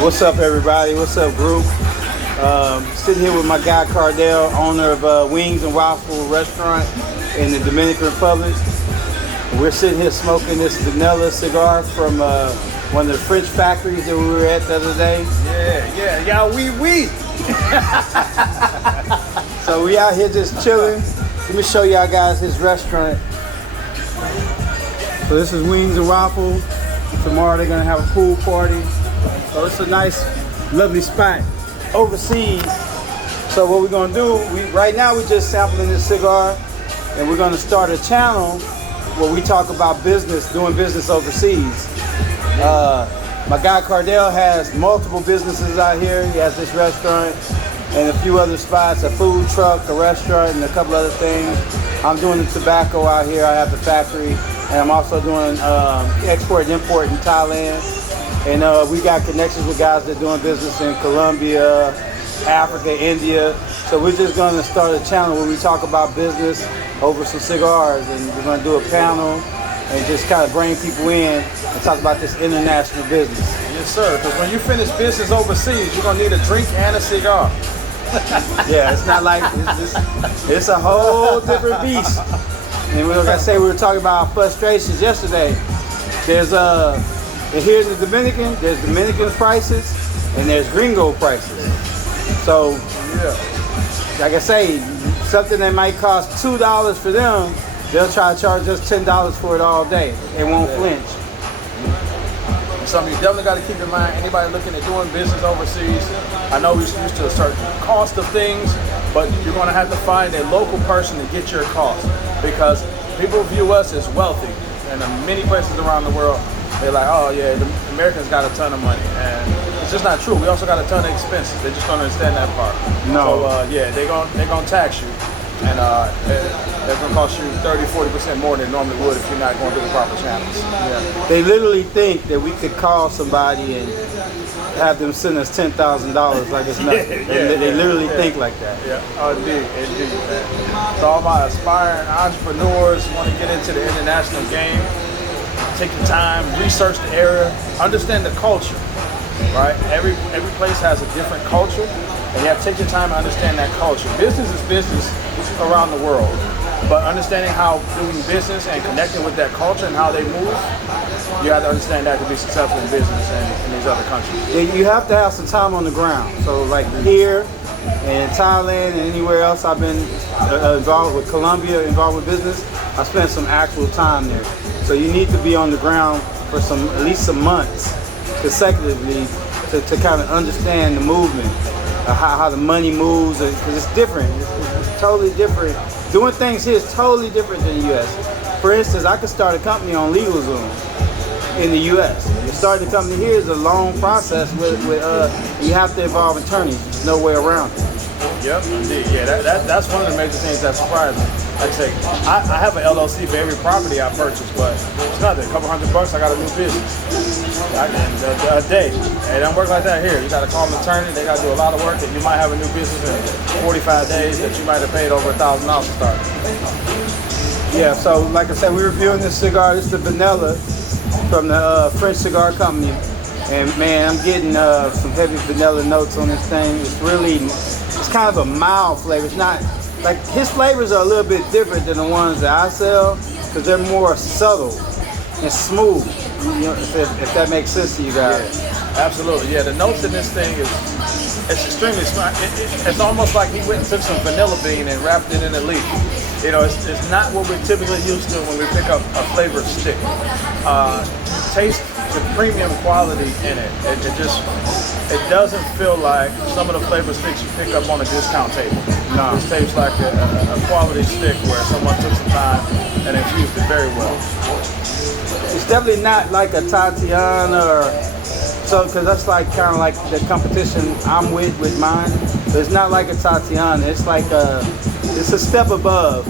What's up, everybody? What's up, group? Sitting here with my guy Cardell, owner of Wings and Waffle Restaurant in the Dominican Republic. We're sitting here smoking this vanilla cigar from one of the French factories that we were at the other day. Yeah, oui. So we out here just chilling. Let me show y'all guys his restaurant. So this is Wings and Waffle. Tomorrow they're gonna have a pool party. So it's a nice, lovely spot overseas. So what we're gonna do, right now we're just sampling this cigar, and we're gonna start a channel where we talk about business, doing business overseas. My guy Cardell has multiple businesses out here. He has this restaurant and a few other spots, a food truck, a restaurant, and a couple other things. I'm doing the tobacco out here. I have the factory, and I'm also doing export and import in Thailand. And we got connections with guys that are doing business in Colombia, Africa, India. So we're just going to start a channel where we talk about business over some cigars, and we're going to do a panel and just kind of bring people in and talk about this international business. Yes, sir. Because when you finish business overseas, you're going to need a drink and a cigar. Yeah, it's not like, it's a whole different beast. And like I say, we were talking about frustrations yesterday. There's here in the Dominican, there's Dominican prices and there's gringo prices. So, like I say, something that might cost $2 for them, they'll try to charge us $10 for it all day. They won't flinch. Something you definitely got to keep in mind. Anybody looking at doing business overseas, I know we're used to a certain cost of things, but you're going to have to find a local person to get your cost, because people view us as wealthy. And in many places around the world, they're like, oh yeah, the Americans got a ton of money. And it's just not true. We also got a ton of expenses. They just don't understand that part. No. So they're gonna tax you. And they're going to cost you 30-40% more than it normally would if you're not going through the proper channels. Yeah. They literally think that we could call somebody and have them send us $10,000 like it's nothing. They literally think like that. Yeah, indeed, man. So all my aspiring entrepreneurs who want to get into the international game, take your time, research the area, understand the culture, right? Every place has a different culture, and you have to take your time to understand that culture. Business is business around the world, but understanding how doing business and connecting with that culture and how they move, you have to understand that to be successful in business in these other countries. You have to have some time on the ground. So like here in Thailand and anywhere else I've been involved with, Colombia, involved with business, I spent some actual time there. So you need to be on the ground for at least some months consecutively to kind of understand the movement, how the money moves, because it's different. It's totally different. Doing things here is totally different than the U.S. For instance, I could start a company on LegalZoom in the U.S. Starting a company here is a long process with you have to involve attorneys. There's no way around it. Yep, indeed. Yeah, that's one of the major things that surprised me. Like I say, I have an LLC for every property I purchase, but it's nothing. A couple $100, I got a new business. A day. It don't work like that here. You got to call an attorney. They got to do a lot of work, and you might have a new business in 45 days that you might have paid over $1,000 to start. Yeah. So, like I said, we're reviewing this cigar. This is the vanilla from the French cigar company, and man, I'm getting some heavy vanilla notes on this thing. It's kind of a mild flavor. It's not like his flavors are a little bit different than the ones that I sell, because they're more subtle and smooth. You know, if that makes sense to you guys. Yeah, absolutely. Yeah, the notes in this thing it's extremely smart. It's almost like he went and took some vanilla bean and wrapped it in a leaf. You know, it's not what we're typically used to when we pick up a flavored stick. Taste the premium quality in it. It doesn't feel like some of the flavor sticks you pick up on a discount table. No, it tastes like a quality stick where someone took some time and infused it very well. It's definitely not like a Tatiana because that's like kind of like the competition I'm with mine. But it's not like a Tatiana. It's like it's a step above.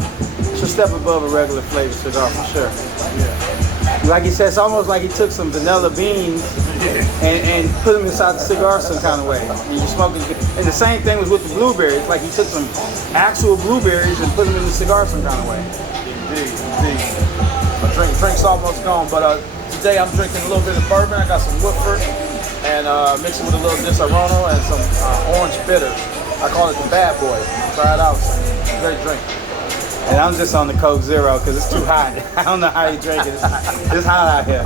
It's a step above a regular flavor cigar for sure. Yeah. Like he said, it's almost like he took some vanilla beans and put them inside the cigar some kind of way. And you smoke it. And the same thing was with the blueberries. Like he took some actual blueberries and put them in the cigar some kind of way. Indeed. My drink's almost gone, but today I'm drinking a little bit of bourbon. I got some Woodford, and and mix it with a little Disaronno and some orange bitter. I call it the Bad Boy. Try it out. It's a great drink. And I'm just on the Coke Zero because it's too hot. I don't know how you drink it. It's hot out here.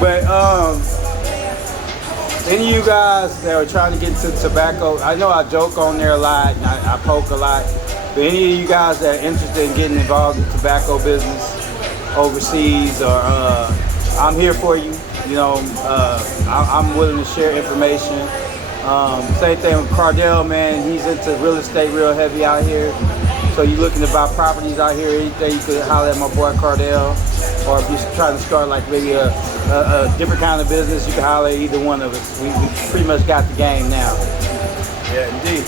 But any of you guys that are trying to get into tobacco, I know I joke on there a lot and I poke a lot. But any of you guys that are interested in getting involved in tobacco business overseas, or I'm here for you. You know, I'm willing to share information. Same thing with Cardell, man. He's into real estate real heavy out here. So you looking to buy properties out here, anything, you could holler at my boy Cardell. Or if you're trying to start like maybe a different kind of business, you can holler at either one of us. We pretty much got the game now. Yeah, indeed.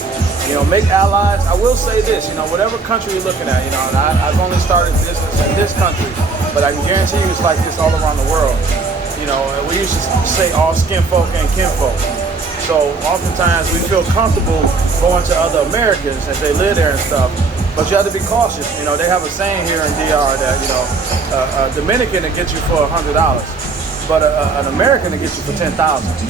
You know, make allies. I will say this, you know, whatever country you're looking at, you know, and I've only started business in this country, but I can guarantee you it's like this all around the world. You know, we used to say all skin folk and kinfolk. So oftentimes we feel comfortable going to other Americans if they live there and stuff. But you have to be cautious. You know, they have a saying here in DR that, you know, a Dominican will get you for $100, but an American will get you for $10,000.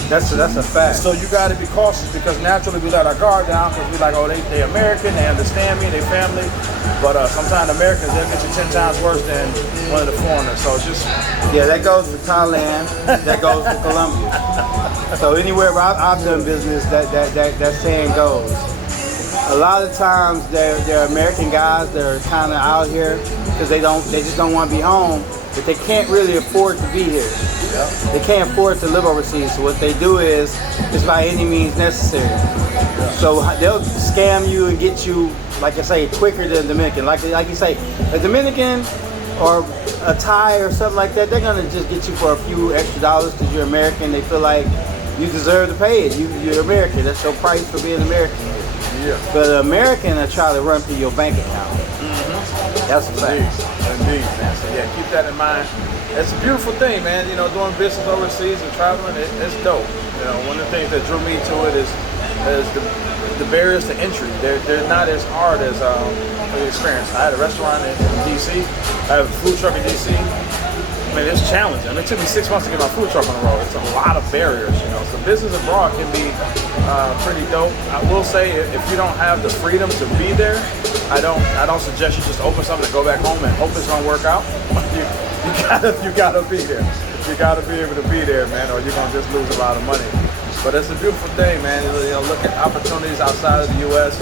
That's a fact. So you got to be cautious because naturally we let our guard down because we like, oh, they American, they understand me, they family. But sometimes Americans, they'll get you 10 times worse than one of the foreigners. So just... Yeah, that goes to Thailand, that goes to Colombia. So anywhere where I've done business, that saying goes. A lot of times they're American guys that are kind of out here because they just don't want to be home, but they can't really afford to be here. Yeah. They can't afford to live overseas. So what they do is by any means necessary. Yeah. So they'll scam you and get you, like I say, quicker than a Dominican. Like you say, a Dominican or a Thai or something like that, they're gonna just get you for a few extra dollars because you're American. They feel like you deserve to pay it. You're American. That's your price for being American. Yeah. But an American will try to run through your bank account. Mm-hmm. That's a fact. Indeed, man. So yeah, keep that in mind. It's a beautiful thing, man. You know, doing business overseas and traveling, it's dope. You know, one of the things that drew me to it is the barriers to entry. They're not as hard as the experience. I had a restaurant in DC. I have a food truck in DC. I mean, it's challenging. I mean, it took me 6 months to get my food truck on the road. It's a lot of barriers, you know. So business abroad can be pretty dope. I will say, if you don't have the freedom to be there, I don't suggest you just open something and go back home and hope it's gonna work out. You gotta be there. You gotta be able to be there, man, or you're gonna just lose a lot of money. But it's a beautiful thing, man. You know, look at opportunities outside of the U.S.,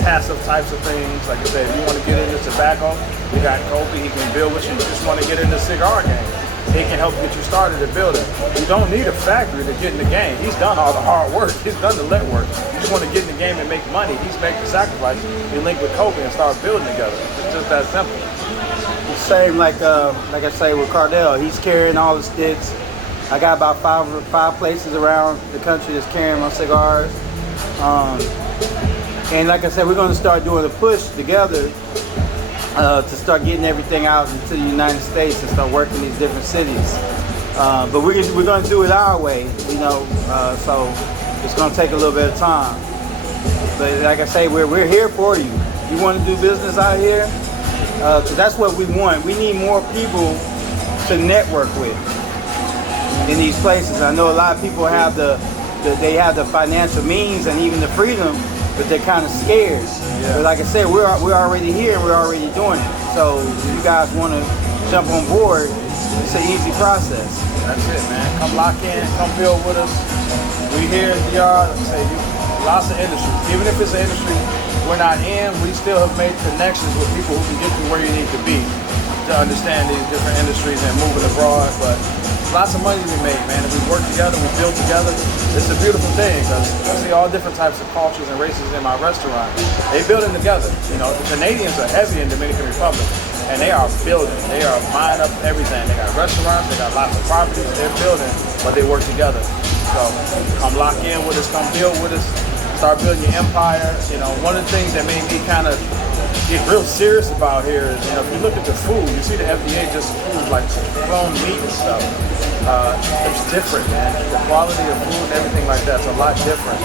passive types of things. Like I said, if you want to get into tobacco, you got Kobe. He can build with you. You just want to get in the cigar game. He can help get you started at building. You don't need a factory to get in the game. He's done all the hard work. He's done the lit work. You just want to get in the game and make money. He's made the sacrifice. You link with Kobe and start building together. It's just that simple. Same like I say with Cardell. He's carrying all the sticks. I got about five places around the country that's carrying my cigars. And like I said, we're going to start doing a push together to start getting everything out into the United States and start working in these different cities. But we're going to do it our way, you know. So it's going to take a little bit of time. But like I say, we're here for you. You want to do business out here? Because that's what we want. We need more people to network with in these places. I know a lot of people have the financial means and even the freedom, but they're kind of scared. Yeah. But like I said, we're already here and we're already doing it. So if you guys want to jump on board, it's an easy process. That's it, man. Come lock in, come build with us. We here in DR, say lots of industries. Even if it's an industry we're not in, we still have made connections with people who can get you where you need to be to understand these different industries and moving abroad. But lots of money to be made, man. If we work together, we build together, it's a beautiful thing because I see all different types of cultures and races in my restaurant. They building together. You know, the Canadians are heavy in Dominican Republic and they are building. They are buying up everything. They got restaurants, they got lots of properties, they're building, but they work together. So come lock in with us, come build with us, start building your empire. You know, one of the things that made me kind of get real serious about here is, you know, if you look at the food, you see the FDA just approved like clone meat and stuff. It's different, man. The quality of food and everything like that's a lot different.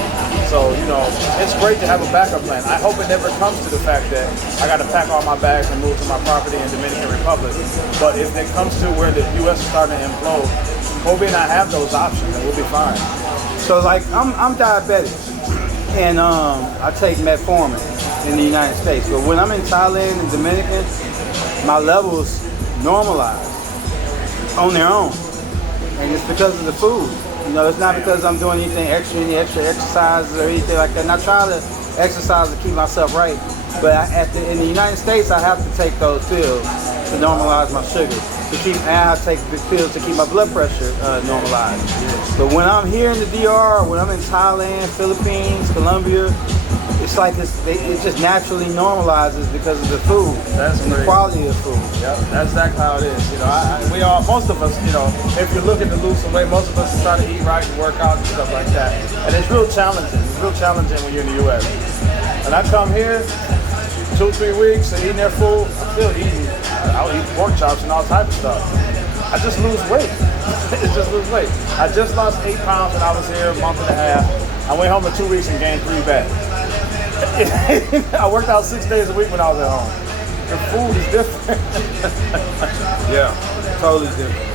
So, you know, it's great to have a backup plan. I hope it never comes to the fact that I got to pack all my bags and move to my property in Dominican Republic. But if it comes to where the U.S. is starting to implode, Hopefully not have those options, and we'll be fine. So like I'm diabetic, and I take metformin in the United States. But when I'm in Thailand and Dominican, my levels normalize on their own, and it's because of the food. You know, it's not because I'm doing anything extra, any extra exercises or anything like that. And I try to exercise to keep myself right, but in the United States, I have to take those pills to normalize my sugar. And I take the pills to keep my blood pressure normalized. But when I'm here in the DR, when I'm in Thailand, Philippines, Colombia, it's like it just naturally normalizes because of the food. That's and the great. quality of food. Yep, that's exactly how it is. You know, most of us, you know, if you're looking to lose some weight, most of us try to eat right and work out and stuff like that. And it's real challenging. It's real challenging when you're in the U.S. And I come here 2-3 weeks and eating their food, I'm still eating. I'll eat pork chops and all types of stuff. I just lose weight. It's just lose weight. I just lost 8 pounds when I was here a month and a half. I went home in 2 weeks and gained 3 back. I worked out 6 days a week when I was at home. The food is different. Yeah, totally different.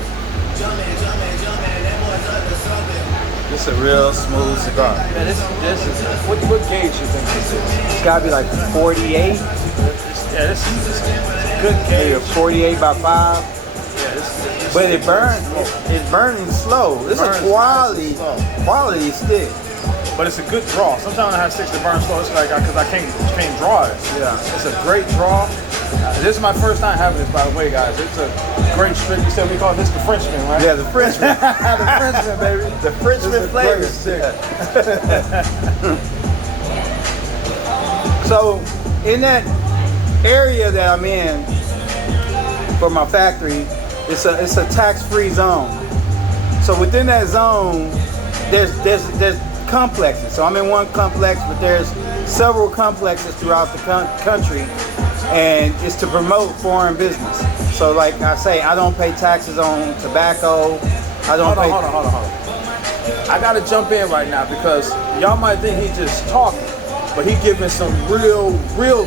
It's a real smooth cigar. Man, this is what gauge you think this is? It's gotta be like 48, This is a good maybe gauge. a 48 by 5. Yeah, this But it burns. It's burning slow. It's a Burns slow. quality stick. But it's a good draw. Sometimes I have sticks that burn slow. It's like because I can't draw it. Yeah. It's a great draw. This is my first time having this, by the way, guys. It's a great stick. You said we call this the Frenchman, right? Yeah, the Frenchman. The Frenchman, baby. The Frenchman flavor. So, in that area that I'm in for my factory, it's a tax-free zone. So within that zone, there's complexes. So I'm in one complex, but there's several complexes throughout the country, and it's to promote foreign business. So like I say, I don't pay taxes on tobacco. I don't pay. Hold on. I gotta jump in right now because y'all might think he just talking, but he giving some real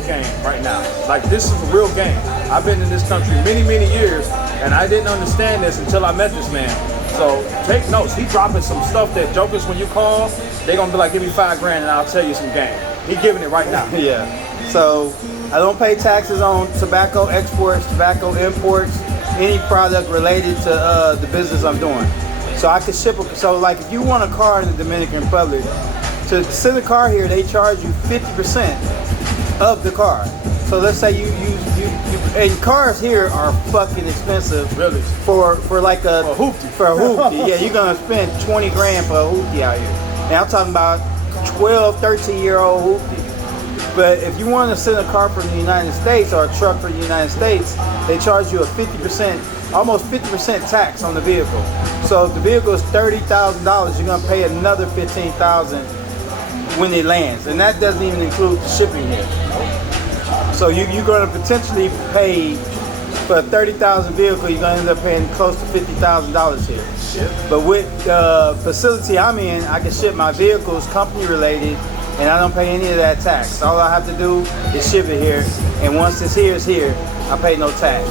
game right now. Like this is a real game. I've been in this country many years, and I didn't understand this until I met this man. So take notes. He dropping some stuff that jokers, when you call, they gonna be like, give me $5 grand and I'll tell you some game. He giving it right now. Yeah. So I don't pay taxes on tobacco exports, tobacco imports, any product related to the business I'm doing. So I could ship. So like if you want a car in the Dominican Republic, to send a car here, they charge you 50% of the car. So let's say you and cars here are fucking expensive. Really? For like a hoopty. For a hoopty. Yeah, you're gonna spend 20 grand for a hoopty out here. And I'm talking about 12, 13-year-old hoopty. But if you want to send a car from the United States or a truck from the United States, they charge you a 50%, almost 50% tax on the vehicle. So if the vehicle is $30,000, you're gonna pay another $15,000 when it lands, and that doesn't even include the shipping here. So you're going to potentially pay for a $30,000 vehicle. You're going to end up paying close to $50,000 here. Shit. But with the facility I'm in, I can ship my vehicles company related, and I don't pay any of that tax. All I have to do is ship it here, and once it's here, I pay no tax.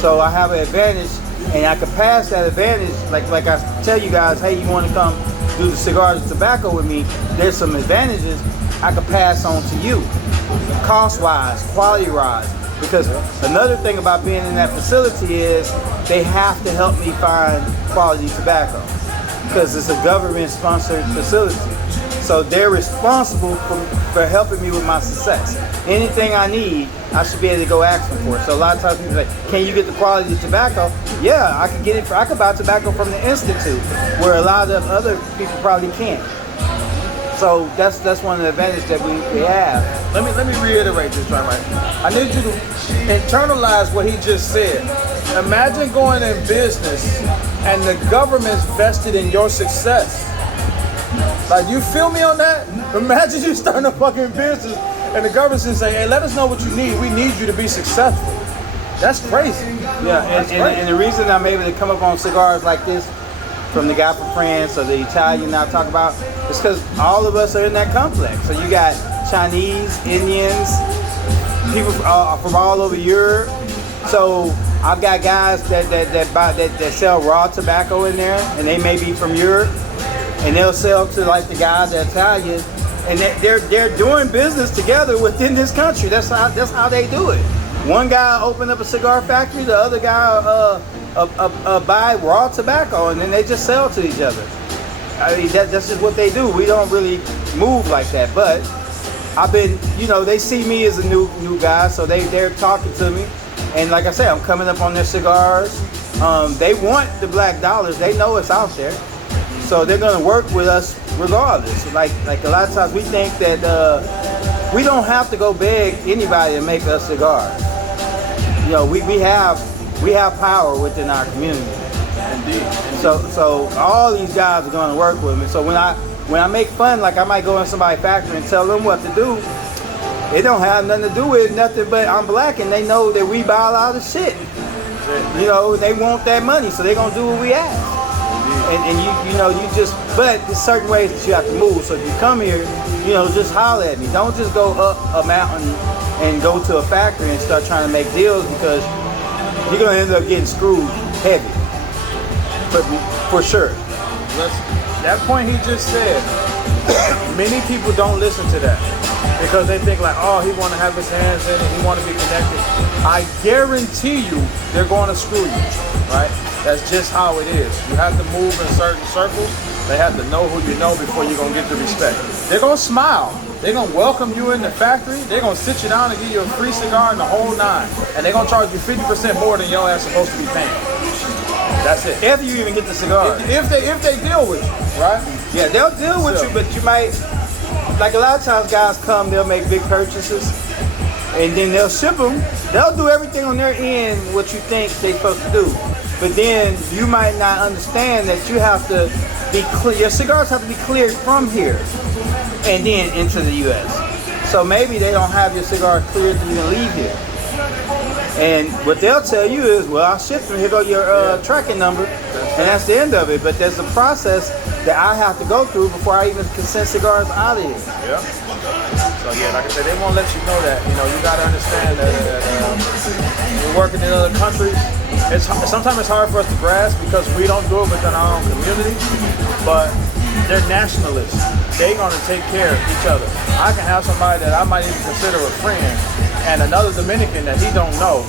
So I have an advantage, and I can pass that advantage. Like I tell you guys, hey, you want to come do the cigars and tobacco with me? There's some advantages I can pass on to you, cost-wise, quality-wise. Because another thing about being in that facility is they have to help me find quality tobacco because it's a government-sponsored facility. So they're responsible for helping me with my success. Anything I need, I should be able to go ask them for it. So a lot of times people say, can you get the quality tobacco? Yeah, I can get it. I can buy tobacco from the Institute, where a lot of other people probably can't. So that's one of the advantages that we have. Let me reiterate this right. I need you to internalize what he just said. Imagine going in business and the government's vested in your success. Like, you feel me on that? Imagine you starting a fucking business and the government's saying, hey, let us know what you need. We need you to be successful. That's crazy. Yeah, and the reason I'm able to come up on cigars like this from the guy from France or the Italian I talk about, it's because all of us are in that complex. So you got Chinese, Indians, people from all over Europe. So I've got guys that sell raw tobacco in there, and they may be from Europe, and they'll sell to like the guys that Italian, and they're doing business together within this country. That's how they do it. One guy opened up a cigar factory, the other guy buy raw tobacco, and then they just sell to each other. I mean, that's just what they do. We don't really move like that, but I've been, they see me as a new guy, so they're talking to me, and like I said, I'm coming up on their cigars. They want the black dollars. They know it's out there, so they're gonna work with us regardless. Like a lot of times we think that we don't have to go beg anybody to make us cigars. We have power within our community. Indeed. So all these guys are going to work with me. So when I make fun, like I might go in somebody's factory and tell them what to do, it don't have nothing to do with nothing but I'm black, and they know that we buy a lot of shit. They want that money, so they're gonna do what we ask. And but there's certain ways that you have to move. So if you come here, just holler at me. Don't just go up a mountain and go to a factory and start trying to make deals, because you're gonna end up getting screwed heavy. But for sure. That point he just said, many people don't listen to that because they think like, oh, he want to have his hands in it, he want to be connected. I guarantee you they're going to screw you, right? That's just how it is. You have to move in certain circles. They have to know who you know before you're going to get the respect. They're going to smile. They're going to welcome you in the factory. They're going to sit you down and give you a free cigar and the whole nine. And they're going to charge you 50% more than your ass supposed to be paying. That's it. If you even get the cigar. If they deal with you, right? Yeah, they'll deal with you, but you might, like a lot of times guys come, they'll make big purchases, and then they'll ship them. They'll do everything on their end what you think they're supposed to do. But then you might not understand that you have to be clear. Your cigars have to be cleared from here and then into the U.S. So maybe they don't have your cigars cleared to even leave here. And what they'll tell you is, well, I'll ship them. Here go your tracking number, and that's the end of it. But there's a process that I have to go through before I even can send cigars out of here. Yeah. So yeah, like I said, they won't let you know that. You got to understand that you're working in other countries. Sometimes it's hard for us to grasp because we don't do it within our own community. But they're nationalists. They're gonna take care of each other. I can have somebody that I might even consider a friend, and another Dominican that he don't know.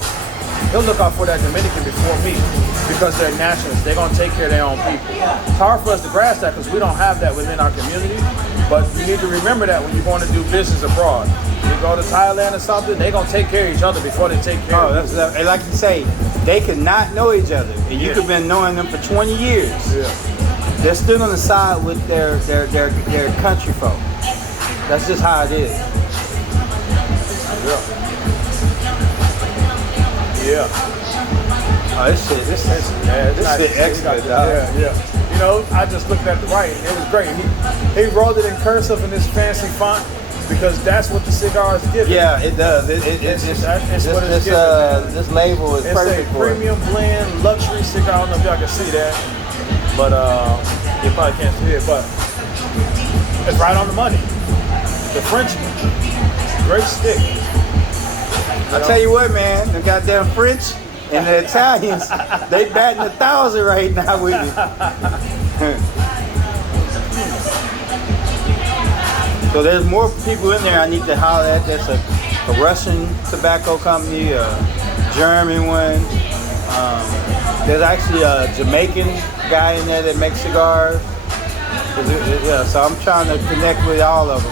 He'll look out for that Dominican before me because they're nationalists. They're gonna take care of their own people. It's hard for us to grasp that because we don't have that within our community. But you need to remember that when you're going to do business abroad. You go to Thailand or something, they're gonna take care of each other before they take care of you. And like you say, they could not know each other, and you could have been knowing them for 20 years. Yeah. They're still on the side with their country folk. That's just how it is. Yeah. Oh, this shit excellent, dog. Yeah. I just looked at the writing. It was great. He wrote it in cursive in this fancy font because that's what the cigar is giving. Yeah, it does. This label is perfect for it. Premium blend, luxury cigar. I don't know if y'all can see that, but you probably can't see it, but it's right on the money. The Frenchman, great stick. I tell you what, man, the goddamn French and the Italians, they batting 1,000 right now with me. So there's more people in there I need to holler at. There's a Russian tobacco company, a German one. There's actually a Jamaican guy in there that makes cigars. Yeah, so I'm trying to connect with all of them.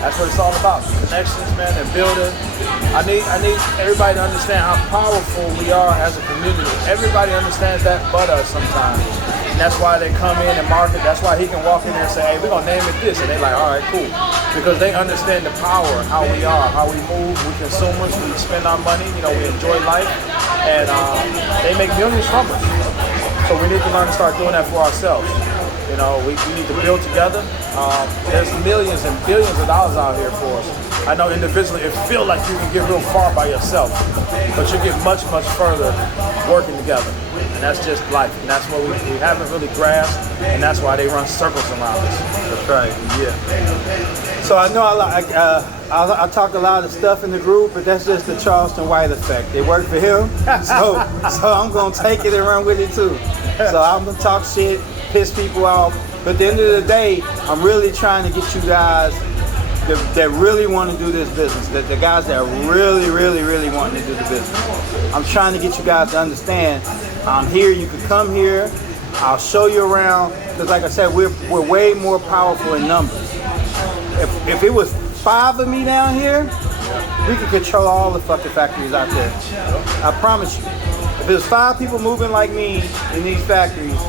That's what it's all about. Connections, man, and building. I need everybody to understand how powerful we are as a community. Everybody understands that but us sometimes. And that's why they come in and market. That's why he can walk in there and say, hey, we're going to name it this. And they're like, all right, cool. Because they understand the power, how we are, how we move, we consumers, we spend our money, we enjoy life. And they make millions from us. So we need to learn to start doing that for ourselves. We need to build together. There's millions and billions of dollars out here for us. I know individually it feels like you can get real far by yourself, but you get much, much further working together. And that's just life. And that's what we haven't really grasped. And that's why they run circles around us. That's right. Yeah. So I know I talk a lot of stuff in the group, but that's just the Charleston White effect. It worked for him, so I'm gonna take it and run with it too. So I'm gonna talk shit, piss people off, but at the end of the day, I'm really trying to get you guys that really want to do this business, that the guys that really, really, really want to do the business. I'm trying to get you guys to understand, I'm here, you can come here, I'll show you around, because like I said, we're way more powerful in numbers. If it was 5 of me down here, we could control all the fucking factories out there. I promise you. If there's 5 people moving like me in these factories,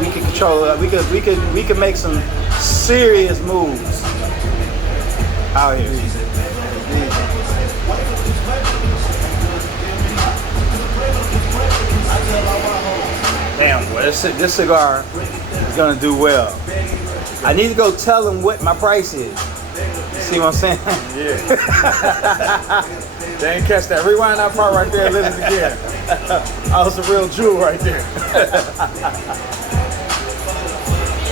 we could control it. We could make some serious moves out here. Damn, boy, this cigar is gonna do well. I need to go tell them what my price is. See what I'm saying? Yeah. They ain't catch that. Rewind that part right there and listen again. That was a real jewel right there.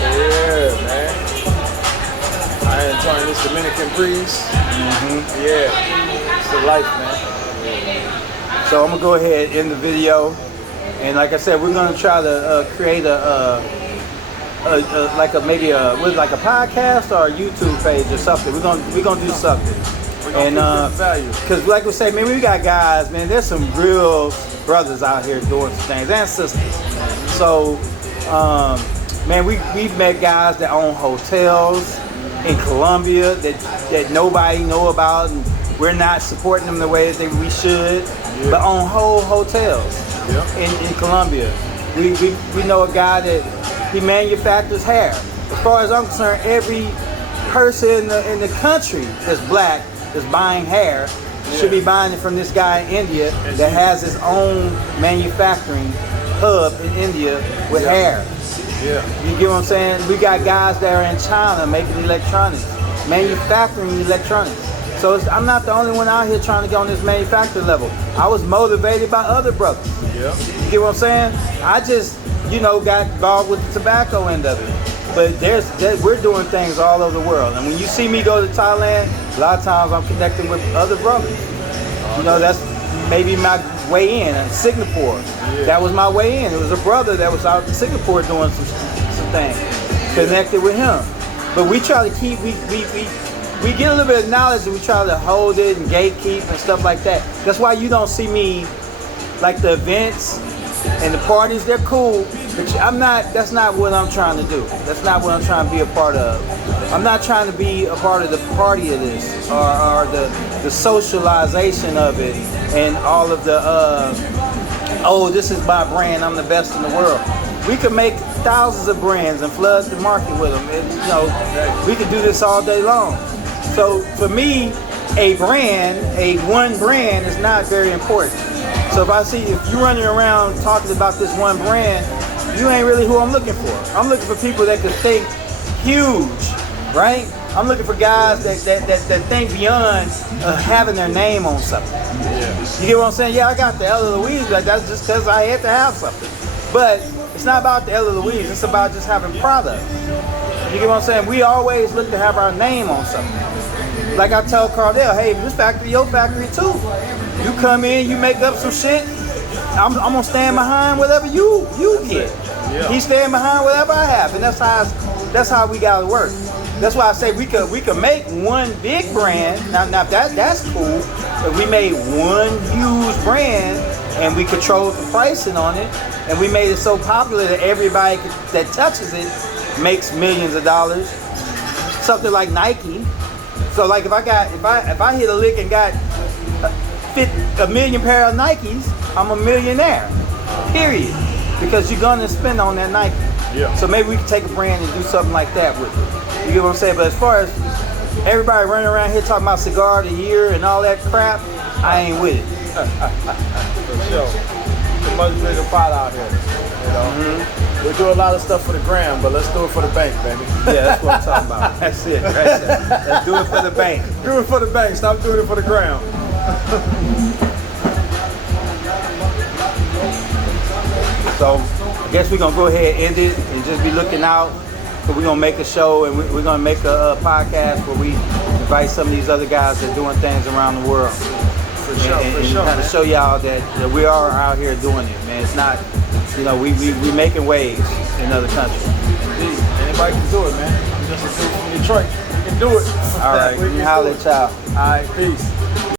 Yeah, man. I enjoying this Dominican breeze. Mm-hmm. Yeah. It's the life, man. So I'm gonna go ahead and end the video. And like I said, we're gonna try to create maybe a podcast or a YouTube page or something. We're gonna do something. And because like we say, man, we got guys, man. There's some real brothers out here doing some things and sisters. So, man, we've met guys that own hotels in Colombia that nobody know about, and we're not supporting them the way that we should. Yeah. But own whole hotels in Colombia. We know a guy that he manufactures hair. As far as I'm concerned, every person in the country that's black that's buying hair should be buying it from this guy in India that has his own manufacturing hub in India with hair. Yeah. You get what I'm saying? We got guys that are in China making electronics, manufacturing electronics. So I'm not the only one out here trying to get on this manufacturing level. I was motivated by other brothers. Yeah. You get what I'm saying? I just, got involved with the tobacco end of it. But we're doing things all over the world. And when you see me go to Thailand, a lot of times I'm connecting with other brothers. That's maybe my way in Singapore. Yeah. That was my way in. It was a brother that was out in Singapore doing some things. Connected with him. But we try to keep, we get a little bit of knowledge and we try to hold it and gatekeep and stuff like that. That's why you don't see me, like the events and the parties, they're cool, but that's not what I'm trying to do. That's not what I'm trying to be a part of. I'm not trying to be a part of the party of this or the socialization of it and all of the, this is my brand, I'm the best in the world. We could make thousands of brands and flood the market with them. And, we could do this all day long. So for me, one brand is not very important. So if you're running around talking about this one brand, you ain't really who I'm looking for. I'm looking for people that could think huge, right? I'm looking for guys that think beyond having their name on something. Yeah. You get what I'm saying? Yeah, I got the Ella Louise, but that's just because I had to have something. But it's not about the Ella Louise, it's about just having product. You get what I'm saying? We always look to have our name on something. Like I tell Cardell, hey, this factory, your factory too. You come in, you make up some shit, I'm gonna stand behind whatever you get. Yeah. He's standing behind whatever I have, and that's how we gotta work. That's why I say we could make one big brand. Now that's cool. But we made one huge brand and we controlled the pricing on it, and we made it so popular that everybody that touches it makes millions of dollars. Something like Nike. So like if I hit a lick and got a million pair of Nikes, I'm a millionaire. Period. Because you're gonna spend on that Nike. Yeah. So maybe we can take a brand and do something like that with it. You get what I'm saying? But as far as everybody running around here talking about cigar of the year and all that crap, I ain't with it. For sure. Too much bigger pot out here. Mm-hmm. We do a lot of stuff for the gram, but let's do it for the bank, baby. Yeah, that's what I'm talking about. That's it. Let's do it for the bank. Do it for the bank. Stop doing it for the gram. So I guess we're gonna go ahead and end it and just be looking out. So we're gonna make a show and we're gonna make a podcast where we invite some of these other guys that are doing things around the world. For sure, and for sure. kind of show y'all that we are out here doing it, man. It's not, you know, we making waves in other countries. Indeed. Anybody can do it, man. I'm just a dude from Detroit. You can do it. All right, We can holla do at it. y'all. All right, peace.